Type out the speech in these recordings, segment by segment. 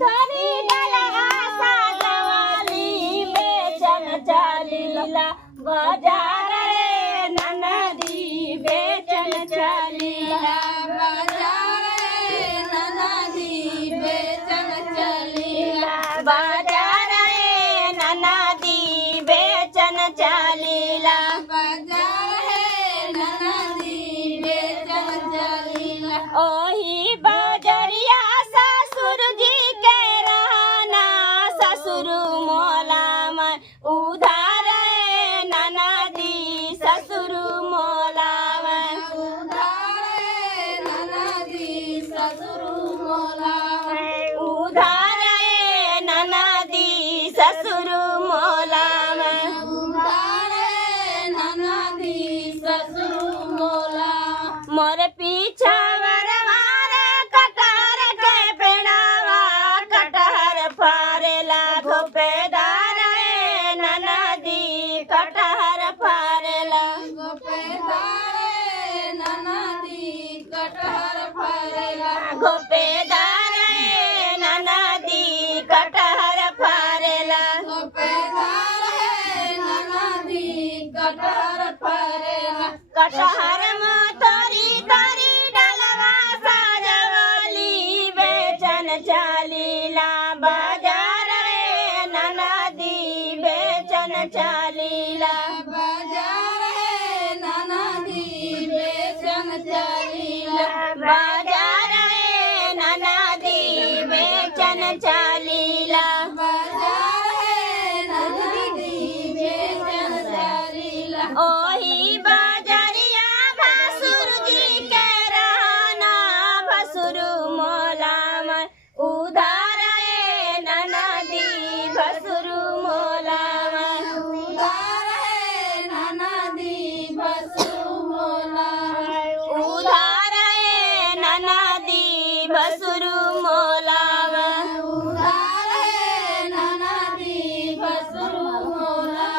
थोरी डलवा साजवाली बेचन चालीला बाजार रे ननदी बेचन चालीला बाजार रे ननदी बेचन चालीला बाजार रे ननदी बेचन चालीला बाजार है ननदी बेचन चालीला ओही बजरिया ससुर जी के रहना ससुर मोला में उधार रे ननदी ससुर मोला में उधार है ननदी ससुर मोला उधार रे ननदी ससुर मोला में उधार है ननदी ससुर मोला मोर पीछा वरवार कटहर के पेड़ावा कटहर फारेला घोपेदार रे ननदी कटहर फारेला गोपेदार है ननदी कटहर फरेला घोपेदार रे ननदी कटहर फारेला गोपेदार है ननदी कटहर फरेला कटहर में तोरी तोरी डलवा साजवाली बेचन चालीला बाजार रे ननदी बेचन चालीला बाजार है ननदी बेचन चालीला बाजार रे ननदी बेचन चालीला बाजार है ननदी बेचन चालीला ओही बाजरिया भसुर जी के रहना भसुर मोला में उधार रे ननदी भसुर मोला में उधार है ननदी बसु मोला उधार रे ननदी भसुर मोला में उधार है ननदी बसु मोला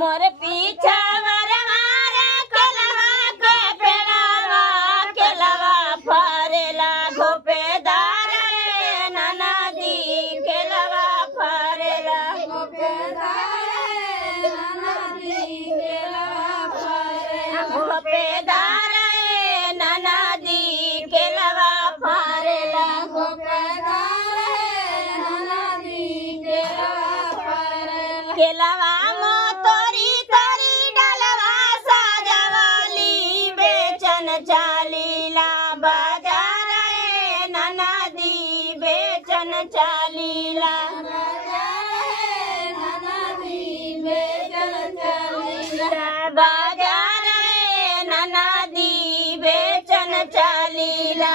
मोर पीछा वरवार केलवा के पेड़ावा केलवा फारेला घोपेदार रे ननदी केलवा फारेला गोपेदार है ननदी केलवा फरेला घोपेदार रे ननदी केलवा फारेला गोपेदार है ननदी केलवा फरेला केलवा मो तोरी तोरी डलवा साजवाली बेचन चालीला बाजार रे ननदी बेचन चालीला बाजार है ननदी बेचन चालीला बाजार रे ननदी बेचन चालीला